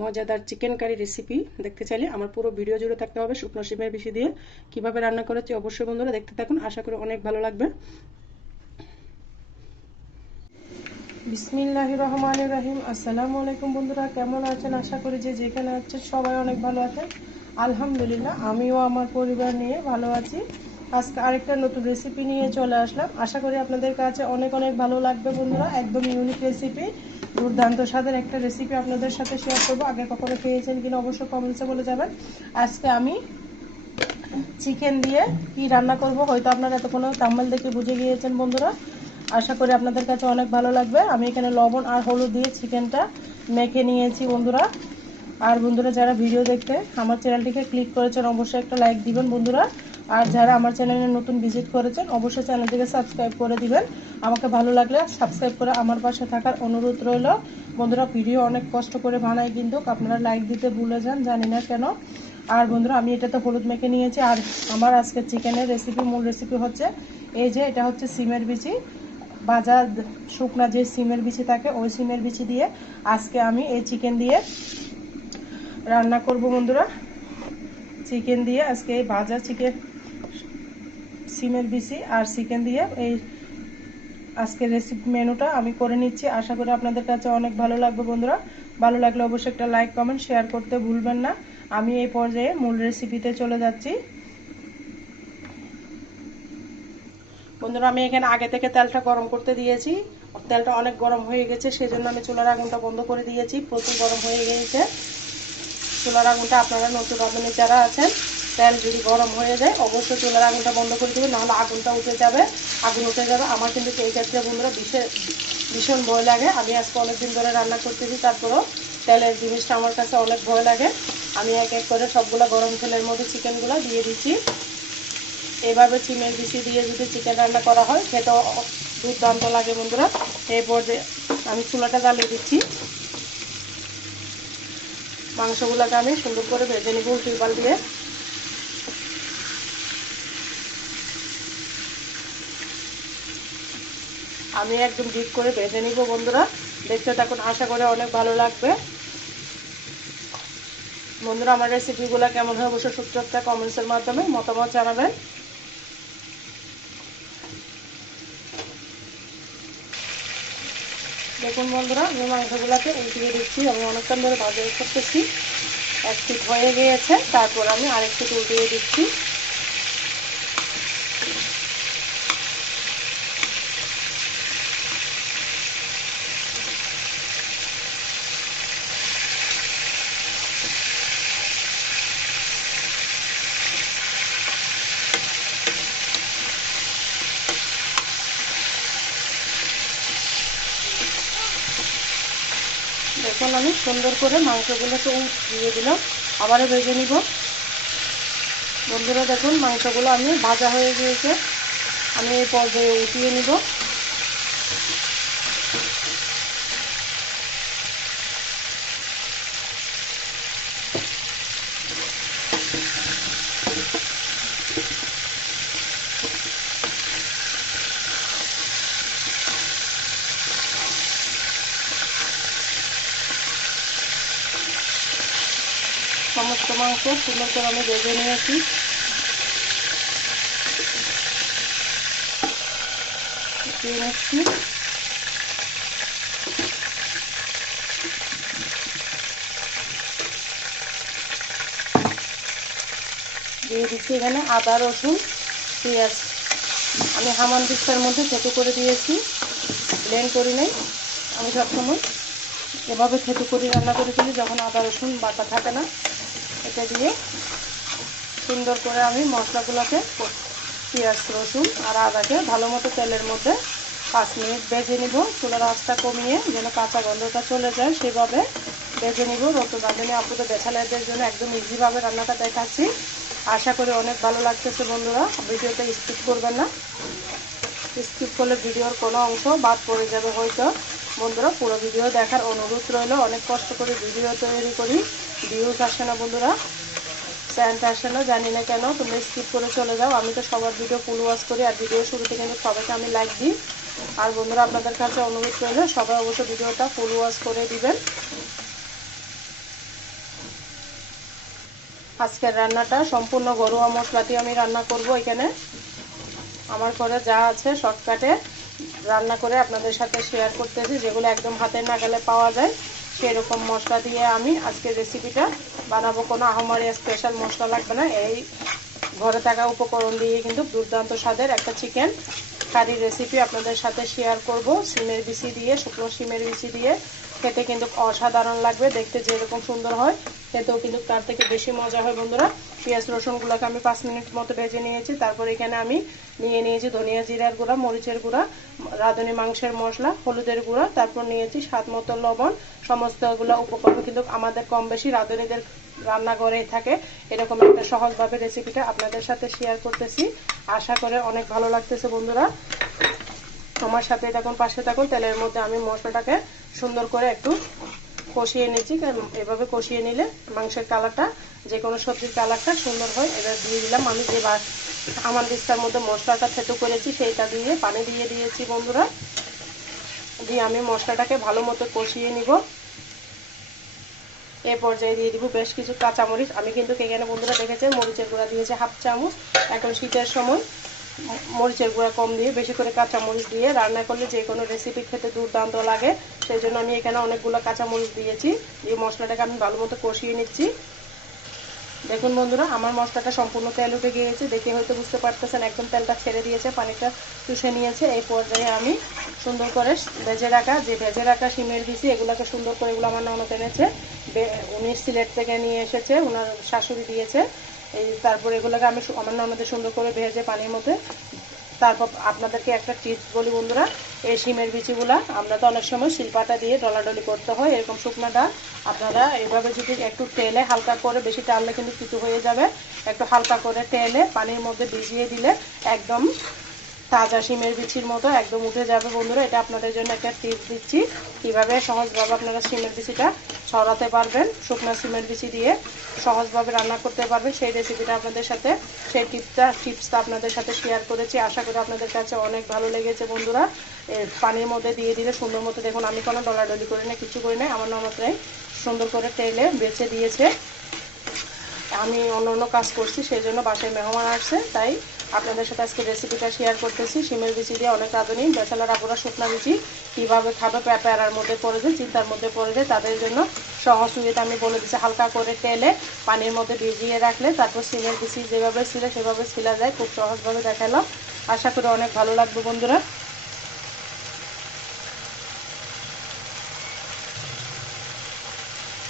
মজাদার chicken curry recipe দেখতে চাইলে আমার পুরো ভিডিও জুড়ে থাকতে হবে। শুকনো শিমের বিচি দিয়ে কিভাবে রান্না করেছি অবশ্যই বন্ধুরা দেখতে থাকুন, আশা করি অনেক ভালো লাগবে। বিসমিল্লাহির রহমানির রহিম। আসসালামু আলাইকুম বন্ধুরা, কেমন আছেন? আশা করি যে যেখানে আছেন সবাই অনেক ভালো আছেন। আলহামদুলিল্লাহ আমিও আমার পরিবার নিয়ে ভালো আছি। আজকে আরেকটা নতুন রেসিপি নিয়ে চলে আসলাম, আশা করি আপনাদের কাছে অনেক অনেক ভালো লাগবে বন্ধুরা। একদম ইউনিক রেসিপি, দুর্দান্ত স্বাদের একটা রেসিপি আপনাদের সাথে শেয়ার করবো। আগে কখনো খেয়েছেন কিনা অবশ্যই কমেন্টসে বলে যাবেন। আজকে আমি চিকেন দিয়ে কি রান্না করব হয়তো আপনারা এতক্ষণ থাম্বনেল দেখে বুঝে গিয়েছেন বন্ধুরা। আশা করি আপনাদের কাছে অনেক ভালো লাগবে। আমি এখানে লবণ আর হলুদ দিয়ে চিকেনটা মেখে নিয়েছি বন্ধুরা। আর বন্ধুরা যারা ভিডিও দেখতে আমার চ্যানেলটিকে ক্লিক করেছেন অবশ্যই একটা লাইক দিবেন বন্ধুরা। আর যারা আমার চ্যানেলে নতুন ভিজিট করেছেন অবশ্যই চ্যানেলটিকে সাবস্ক্রাইব করে দিবেন। আমাকে ভালো লাগলে সাবস্ক্রাইব করে আমার পাশে থাকার অনুরোধ রইল বন্ধুরা। ভিডিও অনেক কষ্ট করে বানাই, কিন্তু আপনারা লাইক দিতে ভুলে যান, জানি না কেন। আর বন্ধুরা আমি এটাতে হলুদ মেখে নিয়েছি। আর আমার আজকে চিকেনের রেসিপি, মূল রেসিপি হচ্ছে এই যে এটা হচ্ছে সিমের বিচি, ভাজা শুকনা যে সিমের বিচি থাকে ওই সিমের বিচি দিয়ে আজকে আমি এই চিকেন দিয়ে রান্না করব বন্ধুরা। চিকেন দিয়ে আজকে এই ভাজা চিকেন, সিমের বিচি আর চিকেন দিয়ে এই আজকের রেসিপি মেনুটা আমি করে নিচ্ছি। আশা করি আপনাদের কাছে অনেক ভালো লাগবে বন্ধুরা। ভালো লাগলে অবশ্যই একটা লাইক কমেন্ট শেয়ার করতে ভুলবেন না। আমি এই পর্যায়ে মূল রেসিপিতে চলে যাচ্ছি বন্ধুরা। আমি এখানে আগে থেকে তেলটা গরম করতে দিয়েছি, তেলটা অনেক গরম হয়ে গেছে, সেজন্য আমি চুলার আগুনটা বন্ধ করে দিয়েছি। প্রচুর গরম হয়ে গিয়েছে চুলার আগুনটা। আপনারা নতুন রাঁধুনি যারা আছেন, তেল যদি গরম হয়ে যায় অবশ্যই চুলার আগুনটা বন্ধ করে দেবেন, নাহলে আগুনটা উঠে যাবে। আগুন উঠে যাবে। আমার কিন্তু এই ক্ষেত্রে বন্ধুরা ভীষণ ভয় লাগে। আমি আজকে অনেকদিন ধরে রান্না করতেছি, তারপরেও তেলের জিনিসটা আমার কাছে অনেক ভয় লাগে। আমি এক এক করে সবগুলো গরম তেলের মধ্যে চিকেনগুলো দিয়ে দিচ্ছি। এইভাবে চিমের বিচি দিয়ে যদি চিকেন রান্না করা হয় খেতেও দুর্দান্ত লাগে বন্ধুরা। এই পর্যায়ে আমি চুলাটা জ্বালিয়ে দিচ্ছি। মাংসগুলোকে আমি সুন্দর করে ভেজে নিব উল্টিপাল দিয়ে। আমি একদম ডিপ করে ভেজে নিব বন্ধুরা। দেখতে থাকুন, আশা করে অনেক ভালো লাগবে বন্ধুরা। আমার রেসিপিগুলো কেমন হয় অবশ্যই সূত্রটা কমেন্টসের মাধ্যমে মতামত জানাবেন। দেখুন বন্ধুরা আমি মাংসগুলোকে উল্টিয়ে দিচ্ছি। আমি অনেকক্ষণ ধরে ভাজা করতেছি, এক পিঠ হয়ে গিয়েছে, তারপর আমি আরেক পিঠ উল্টিয়ে দিচ্ছি। দেখুন আমি সুন্দর করে মাংসগুলোকে দিয়ে দিলাম, আবারও ভেজে নিব বন্ধুরা। দেখুন মাংসগুলো আমি ভাজা হয়ে গিয়েছে, আমি এই পর্যায়ে উঠিয়ে নিব। সমস্ত মাংস সুন্দর করে আমি ভেজে নিয়েছি। দিয়ে নিচ্ছি। দিয়ে দিচ্ছি এখানে আদা রসুন পেঁয়াজ। আমি হামান দিস্তার মধ্যে থেতু করে দিয়েছি, ব্লেন্ড করি নাই। আমি সবসময় এভাবে থেতু করে রান্না করেছিলি, যখন আদা রসুন বাটা থাকে না। এটা দিয়ে সুন্দর করে আমি মশলাগুলোকে, পেঁয়াজ রসুন আর আদাকে ভালো মতো তেলের মধ্যে 5 মিনিট ভেজে নিব। চুলার আঁচটা কমিয়ে যেন কাঁচা গন্ধটা চলে যায় সেভাবে ভেজে নিব। নতুন রাঁধুনি আপুদের বেছালেদের জন্য একদম ইজিভাবে রান্নাটা দেখাচ্ছি। আশা করি অনেক ভালো লাগতেছে বন্ধুরা। ভিডিওটা স্কিপ করবেন না, স্কিপ করলে ভিডিওর কোনো অংশ বাদ পড়ে যাবে হয়তো বন্ধুরা। পুরো ভিডিও দেখার অনুরোধ রইল। অনেক কষ্ট করে ভিডিও তৈরি করি, ভিউজ আসে না বন্ধুরা, চ্যানেলটা আসে না, জানি না কেন। তোমরা স্কিপ করে চলে যাও। আমি তো সবার ভিডিও ফুল ওয়াচ করি, আর ভিডিও শুরুতে কিন্তু সবাইকে আমি লাইক দিই। আর বন্ধুরা আপনাদের কাছে অনুরোধ রইল সবাই অবশ্যই ভিডিওটা ফুল ওয়াচ করে দিবেন। আজকের রান্নাটা সম্পূর্ণ ঘরোয়া মশলা দিয়ে আমি রান্না করব। এখানে আমার ঘরে যা আছে শর্টকাটে রান্না করে আপনাদের সাথে শেয়ার করতেছি, যেগুলো একদম হাতের নাগালে পাওয়া যায় সেরকম মশলা দিয়ে আমি আজকের রেসিপিটা বানাবো। কোনো আহামরি স্পেশাল মশলা লাগবে না, এই ঘরে থাকা উপকরণ দিয়ে কিন্তু দুর্দান্ত স্বাদের একটা চিকেন কারির রেসিপি আপনাদের সাথে শেয়ার করব। সিমের বিচি দিয়ে, শুকনো সিমের বিচি দিয়ে খেতে কিন্তু অসাধারণ লাগবে। দেখতে যেরকম সুন্দর হয় খেতেও কিন্তু তার থেকে বেশি মজা হয় বন্ধুরা। পেঁয়াজ রসুনগুলোকে আমি 5 মিনিট মতো ভেজে নিয়েছি। তারপর এখানে আমি নিয়ে নিয়েছি ধনিয়া জিরার গুঁড়া, মরিচের গুঁড়া, রাঁধুনি মাংসের মশলা, হলুদের গুঁড়া, তারপর নিয়েছি স্বাদ মতো লবণ। সমস্তগুলো উপকরণ কিন্তু আমাদের কম বেশি রাঁধুনিদের রান্নাঘরেই থাকে। এরকম একটা সহজভাবে রেসিপিটা আপনাদের সাথে শেয়ার করতেছি, আশা করে অনেক ভালো লাগতেছে বন্ধুরা। আমার সাথে থাকুন, পাশে থাকুন। তেলের মধ্যে আমি মশলাটাকে সুন্দর করে একটু কষিয়ে নিচ্ছি। এভাবে কষিয়ে নিলে মাংসের কালারটা, যে কোনো সবজির কালারটা সুন্দর হয়। এবার দিয়ে দিলাম আমি যে আমার দিস্তার মধ্যে মশলাটা থেতো করেছি সেইটা দিয়ে পানি দিয়ে দিয়েছি বন্ধুরা। দিয়ে আমি মশলাটাকে ভালো মতো কষিয়ে নিব। এই পর্যায়ে দিয়ে দিব বেশ কিছু কাঁচামরিচ। আমি কিন্তু এখানে বন্ধুরা দেখেছেন মরিচের গুঁড়া দিয়েছে 1/2 চামচ। এখন শীতের সময় মরিচের গুঁড়া কম দিয়ে বেশি করে কাঁচামরিচ দিয়ে রান্না করলে যে কোনো রেসিপি খেতে দুর্দান্ত লাগে। সেই জন্য আমি এখানে অনেকগুলো কাঁচামরিচ দিয়েছি। দিয়ে মশলাটাকে আমি ভালো মতো কষিয়ে নিচ্ছি। দেখুন বন্ধুরা, আমার মশলাটা সম্পূর্ণ তেল উঠে গিয়েছে, দেখে হয়তো বুঝতে পারতেছেন একদম তেলটা ছেড়ে দিয়েছে, পানিটা চুষে নিয়েছে। এই পর্যায়ে আমি সুন্দর করে ভেজে রাখা সিমের বিচি, এগুলোকে সুন্দর করে, এগুলো আমার ননদ এনেছে, উনি সিলেট থেকে নিয়ে এসেছে, ওনার শাশুড়ি দিয়েছে। তারপর এগুলোকে আমি আমার ননদের সুন্দর করে ভেজে পানির মধ্যে। তারপর আপনাদেরকে একটা টিপস বলি বন্ধুরা, এই শিমের বিচিগুলা আমরা তো অনেক সময় শিলপাটা দিয়ে ডলাডলি করতে হয় এরকম শুকনো ডাল। আপনারা এভাবে যদি একটু তেলে হালকা করে, বেশি টাললে কিন্তু কিছু হয়ে যাবে, একটু হালকা করে তেলে পানির মধ্যে ভিজিয়ে দিলে একদম তাজা শিমের বিচির মতো একদম উঠে যাবে বন্ধুরা। এটা আপনাদের জন্য একটা টিপস দিচ্ছি, কীভাবে সহজভাবে আপনারা শিমের বিচিটা ছড়াতে পারবেন, শুকনো শিমের বিচি দিয়ে সহজভাবে রান্না করতে পারবেন। সেই রেসিপিটা আপনাদের সাথে, সেই টিপসটা আপনাদের সাথে শেয়ার করেছি। আশা করি আপনাদের কাছে অনেক ভালো লেগেছে বন্ধুরা। পানির মধ্যে দিয়ে দিলে সুন্দর মতো, দেখুন আমি কোনো ডলাডলি করি না, কিছু করি না, আমার ননদরাই সুন্দর করে তেলে বেছে দিয়েছে। আমি অন্য কাজ করছি, সেই জন্য বাসায় মেহমান আসছে, তাই আপনাদের সাথে আজকে রেসিপিটা শেয়ার করতেছি। শিমের বিচি দিয়ে অনেক রাঁধুনি বেচালার আপুরা শুকনা বিচি কীভাবে খাবে প্যারার মধ্যে পড়ে যায়, চিন্তার মধ্যে পড়ে যায়, তাদের জন্য সহজ সুবিধা আমি বলে দিচ্ছি। হালকা করে তেলে পানির মধ্যে ভিজিয়ে রাখলে তারপর শিমের বিচি যেভাবে ছিল সেভাবে ছিলা যায়, খুব সহজভাবে দেখালাম। আশা করি অনেক ভালো লাগবে বন্ধুরা।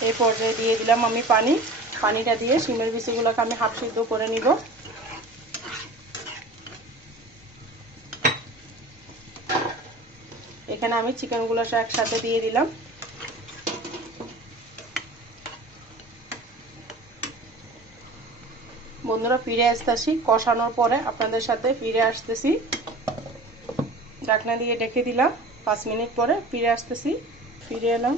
এই পর্যায়ে দিয়ে দিলাম আমি পানিটা দিয়ে শিমের বিচিগুলোকে আমি হাফ সিদ্ধ করে নিব। এখানে আমি চিকেনগুলো একসাথে দিয়ে দিলাম। বন্ধুরা ফিরে আসতেছি, কষানোর পরে আপনাদের সাথে ফিরে আসতেছি। ঢাকনা দিয়ে ঢেকে দিলাম, 5 মিনিট পরে ফিরে আসতেছি। ফিরে এলাম।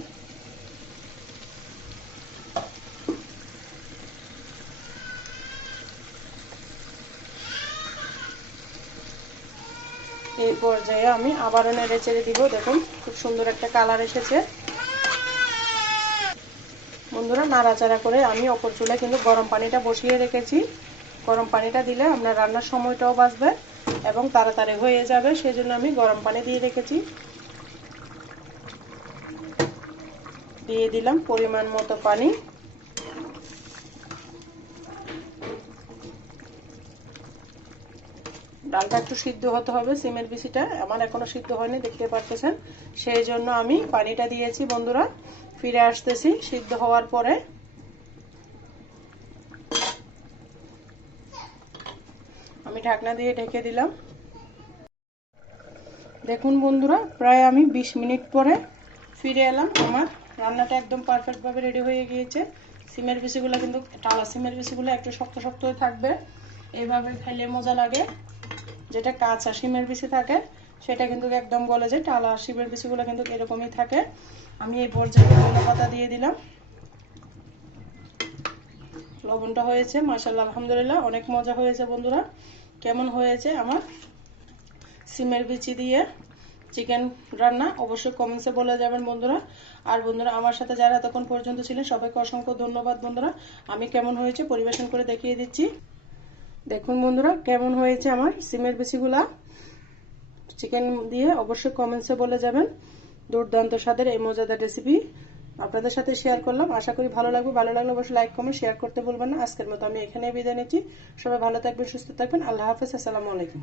এই পর্যায়ে আমি আবারও নেড়ে চেড়ে দিব। দেখুন খুব সুন্দর একটা কালার এসেছে বন্ধুরা। নাড়াচাড়া করে আমি অপর চুলায় কিন্তু গরম পানিটা বসিয়ে রেখেছি। গরম পানিটা দিলে আপনার রান্নার সময়টাও বাঁচবে এবং তাড়াতাড়ি হয়ে যাবে, সেজন্য আমি গরম পানি দিয়ে রেখেছি। দিয়ে দিলাম পরিমাণ মতো পানি। ডালটা একটু সিদ্ধ হতে হবে, সিমের বিচিটা আমার এখনো সিদ্ধ হয়নি দেখতে পাচ্ছেন, সেই জন্য আমি পানিটা দিয়েছি বন্ধুরা। ফিরে আসতেছি সিদ্ধ হওয়ার পরে। আমি ঢাকনা দিয়ে ঢেকে দিলাম। দেখুন বন্ধুরা, প্রায় আমি 20 মিনিট পরে ফিরে এলাম। আমার রান্নাটা একদম পারফেক্টভাবে রেডি হয়ে গিয়েছে। সিমের বিচিগুলো কিন্তু, টালা সিমের বিচিগুলো একটু শক্ত শক্ত থাকবে, এইভাবে খাইলে মজা লাগে। যেটা কাঁচা শিমের বিচি থাকে সেটা কিন্তু একদম গলে যায়, টালা শিমের বিচিগুলো কিন্তু এরকমই থাকে। আমি এই পর্যায়ে ধনে পাতা দিয়ে দিলাম। লবণটা হয়েছে মাশাআল্লাহ, আলহামদুলিল্লাহ অনেক মজা হয়েছে বন্ধুরা। কেমন হয়েছে আমার সিমের বিচি দিয়ে চিকেন রান্না অবশ্যই কমেন্টসে বলে যাবেন বন্ধুরা। আর বন্ধুরা আমার সাথে যারা এতক্ষণ পর্যন্ত ছিলেন সবাইকে অসংখ্য ধন্যবাদ বন্ধুরা। আমি কেমন হয়েছে পরিবেশন করে দেখিয়ে দিচ্ছি। দেখুন বন্ধুরা কেমন হয়েছে আমার সিমের বিচিগুলা চিকেন দিয়ে, অবশ্যই কমেন্টসে বলে যাবেন। দুর্দান্ত স্বাদের এই মজাদার রেসিপি আপনাদের সাথে শেয়ার করলাম, আশা করি ভালো লাগবে। ভালো লাগলে অবশ্যই লাইক কমেন্ট শেয়ার করতে ভুলবেন না। আজকের মতো আমি এখানেই বিদায় নিচ্ছি। সবাই ভালো থাকবেন, সুস্থ থাকবেন। আল্লাহ হাফেজ, আসসালামু আলাইকুম।